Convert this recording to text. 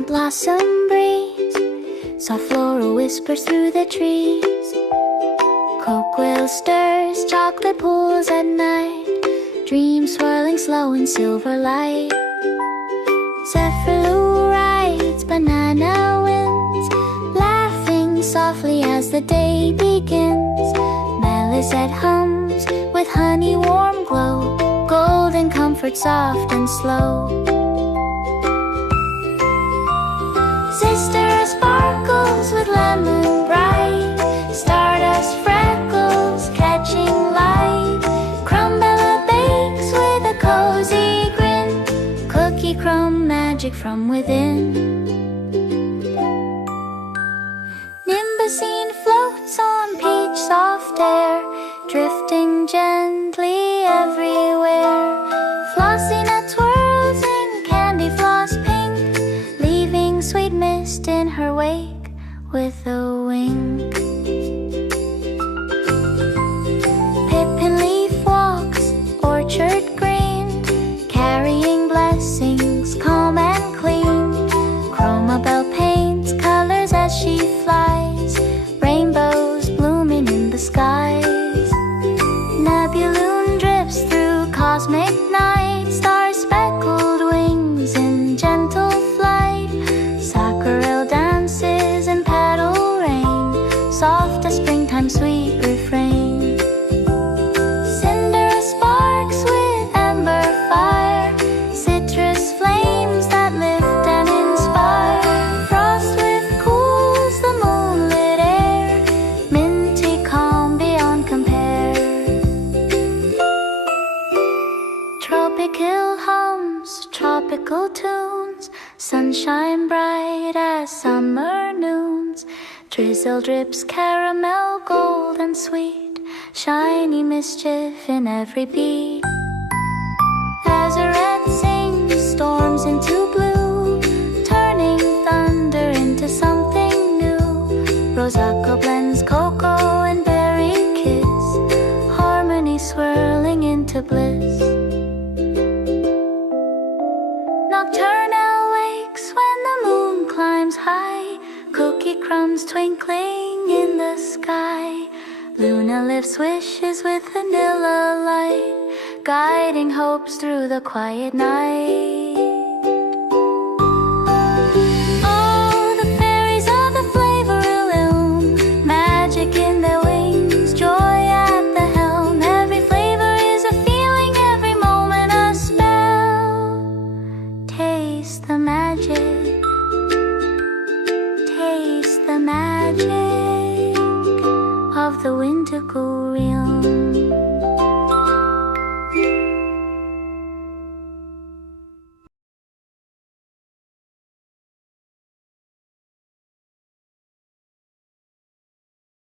a blossom breeze, soft floral whispers through the trees. Coquille stirs, chocolate pools at night, dreams swirling slow in silver light. Zephyr rides banana winds, laughing softly as the day begins. Melisette hums with honey warm glow, golden comfort soft and slow. Sister sparkles with lemon bright, stardust freckles catching light. Crumbella bakes with a cozy grin, cookie crumb magic from within. Nimbusine floats on peach soft air, drifting gently everywhere. Flossy nut twirls in candy floss pink, leaving sweet mist in her wake with a wink. Pippin leaf walks orchard green, carrying blessings calm and clean. Chroma belle paints colors as she flies, rainbows blooming in the skies. Nebuloon drifts through cosmic night, star speckled wings in gentle flight. Sakura dances in petal rain, soft as springtime sweet refrain. Cinder sparks with ember fire, citrus flames that lift and inspire. Frost with cools the moonlit air, minty calm beyond compare. Tropical hums, tropical tunes, sunshine bright as summer noons. Drizzle drips caramel, gold and sweet, shiny mischief in every beat. Azurette sings storms into blue, turning thunder into something new. Rosacco blends cocoa and berry kiss, harmony swirling into bliss. Nocturnal wakes when the moon climbs high, cookie crumbs twinkling in the sky. Luna lips wishes with vanilla light, guiding hopes through the quiet night. Oh, the fairies of the flavor illume, magic in their wings, joy at the helm. Every flavor is a feeling, every moment a spell. Taste the magic, taste the magic of the Whimsical realm.